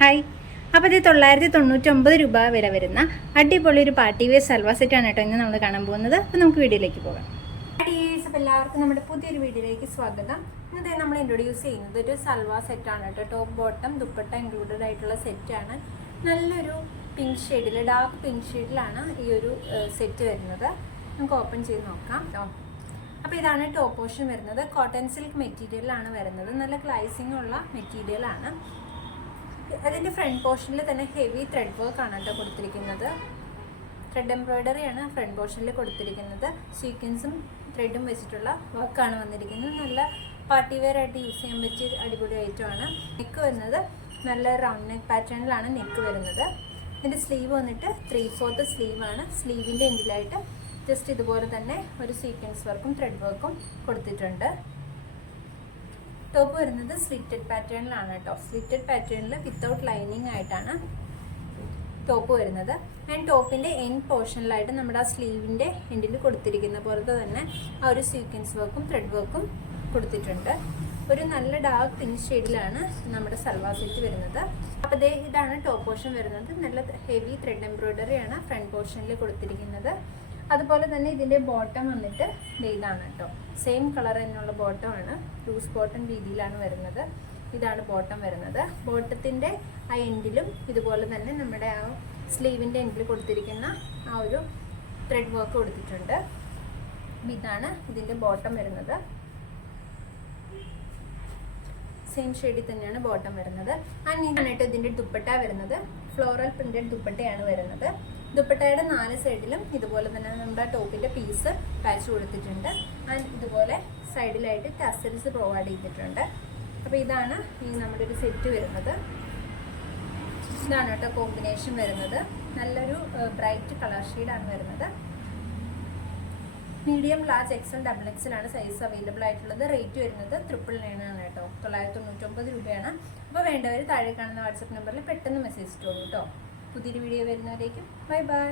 Hi. അപ്പോൾ ഇത് തൊള്ളായിരത്തി തൊണ്ണൂറ്റൊമ്പത് രൂപ വില വരുന്ന അടിപൊളി ഒരു പാർട്ടി വെയർ സൽവാ സെറ്റാണ് കേട്ടോ ഇന്ന് നമ്മൾ കാണാൻ പോകുന്നത്. അപ്പോൾ നമുക്ക് വീഡിയോയിലേക്ക് പോകാം. അപ്പോൾ എല്ലാവർക്കും നമ്മുടെ പുതിയൊരു വീഡിയോയിലേക്ക് സ്വാഗതം. ഇന്നത്തെ നമ്മൾ ഇൻട്രൊഡ്യൂസ് ചെയ്യുന്നത് ഒരു സൽവാ സെറ്റാണ് കേട്ടോ. ടോപ്പ് ബോട്ടം ദുപ്പട്ട ഇൻക്ലൂഡഡ് ആയിട്ടുള്ള സെറ്റാണ് നല്ലൊരു പിങ്ക് ഷെയ്ഡിൽ ഡാർക്ക് പിങ്ക് ഷെയ്ഡിലാണ് ഈ ഒരു സെറ്റ് വരുന്നത്. നമുക്ക് ഓപ്പൺ ചെയ്ത് നോക്കാം അപ്പോൾ ഇതാണ് ടോപ്പ് പോർഷൻ വരുന്നത്. കോട്ടൺ സിൽക്ക് മെറ്റീരിയലാണ് വരുന്നത്. നല്ല ഗ്ലൈസിംഗ് ഉള്ള മെറ്റീരിയലാണ് അതിന്റെ ഫ്രണ്ട് പോർഷനിൽ തന്നെ ഹെവി ത്രെഡ് വർക്ക് ആണ് കേട്ടോ കൊടുത്തിരിക്കുന്നത്. ത്രെഡ് എംബ്രോയ്ഡറി ആണ് ഫ്രണ്ട് പോർഷനിൽ കൊടുത്തിരിക്കുന്നത്. സീക്വൻസും ത്രെഡും വെച്ചിട്ടുള്ള വർക്കാണ് വന്നിരിക്കുന്നത്. നല്ല പാർട്ടി വെയർ ആയിട്ട് യൂസ് ചെയ്യാൻ പറ്റിയ അടിപൊളി ഐറ്റമാണ് നെക്ക് വരുന്നത് നല്ല റൗണ്ട് നെക്ക് പാറ്റേണിലാണ് നെക്ക് വരുന്നത്. ഇതിന്റെ സ്ലീവ് വന്നിട്ട് ത്രീ ഫോർത്ത് സ്ലീവാണ് സ്ലീവിന്റെ എൻഡിലായിട്ട് ജസ്റ്റ് ഇതുപോലെ തന്നെ ഒരു സീക്വൻസ് വർക്കും ത്രെഡ് വർക്കും കൊടുത്തിട്ടുണ്ട്. ടോപ്പ് വരുന്നത് സ്ലിറ്റഡ് പാറ്റേണിലാണ് കേട്ടോ. സ്ലിറ്റഡ് പാറ്റേണിൽ വിത്തൗട്ട് ലൈനിങ് ആയിട്ടാണ് ടോപ്പ് വരുന്നത്. ആൻഡ് ടോപ്പിന്റെ എൻ പോർഷനിലായിട്ട് നമ്മുടെ ആ സ്ലീവിന്റെ എൻഡിൽ കൊടുത്തിരിക്കുന്ന പോലത്തെ തന്നെ ആ ഒരു സീക്വൻസ് വർക്കും ത്രെഡ് വർക്കും കൊടുത്തിട്ടുണ്ട്. ഒരു നല്ല ഡാർക്ക് പിങ്ക് ഷെയ്ഡിലാണ് നമ്മുടെ സൽവാർ സെറ്റ് വരുന്നത്. അപ്പോൾ ദേ ഇതാണ് ടോപ്പ് പോർഷൻ വരുന്നത്. നല്ല ഹെവി ത്രെഡ് എംബ്രോയിഡറിയാണ് ഫ്രണ്ട് പോർഷനിൽ കൊടുത്തിരിക്കുന്നത്. അതുപോലെ തന്നെ ഇതിന്റെ ബോട്ടം വന്നിട്ട് ഇതാണ് കേട്ടോ സെയിം കളർ തന്നെയുള്ള ബോട്ടമാണ് ലൂസ് ബോട്ടം രീതിയിലാണ് വരുന്നത്. ഇതാണ് ബോട്ടം വരുന്നത്. ബോട്ടത്തിന്റെ ആ എൻഡിലും ഇതുപോലെ തന്നെ നമ്മുടെ ആ സ്ലീവിന്റെ എൻഡിൽ കൊടുത്തിരിക്കുന്ന ആ ഒരു ത്രെഡ് വർക്ക് കൊടുത്തിട്ടുണ്ട്. ഇതാണ് ഇതിന്റെ ബോട്ടം വരുന്നത്. സെയിം ഷെയ്ഡിൽ തന്നെയാണ് ബോട്ടം വരുന്നത്. ആൻഡ് ഇതിന്റെ ഇതിന്റെ ദുപ്പട്ട വരുന്നത്. ഫ്ലോറൽ പ്രിന്റഡ് ദുപ്പട്ടയാണ് വരുന്നത്. ദുപ്പട്ടയുടെ നാല് സൈഡിലും ഇതുപോലെ തന്നെ നമ്മുടെ ടോപ്പിന്റെ പീസ് പാച്ച് കൊടുത്തിട്ടുണ്ട്. ആൻഡ് ഇതുപോലെ സൈഡിലായിട്ട് ടസൽസ് പ്രൊവൈഡ് ചെയ്തിട്ടുണ്ട്. അപ്പോൾ ഇതാണ് ഈ നമ്മുടെ ഒരു സെറ്റ് വരുന്നത്. ഇതാണ് കേട്ടോ കോമ്പിനേഷൻ വരുന്നത്. നല്ലൊരു ബ്രൈറ്റ് കളർ ഷെയ്ഡാണ് വരുന്നത്. മീഡിയം ലാർജ് എക്സൽ ഡബിൾ എക്സലാണ് സൈസ് അവൈലബിൾ ആയിട്ടുള്ളത്. റേറ്റ് വരുന്നത് ട്രിപ്പിൾ നയൻ ആണ് കേട്ടോ. തൊള്ളായിരത്തി തൊണ്ണൂറ്റൊമ്പത് രൂപയാണ്. അപ്പോൾ വേണ്ടവർ താഴെ കാണുന്ന വാട്സപ്പ് നമ്പറിൽ പെട്ടെന്ന് മെസ്സേജ് ഇട്ടോളൂ കേട്ടോ. പുതിയൊരു വീഡിയോ വരുന്നവരേക്കും. Bye bye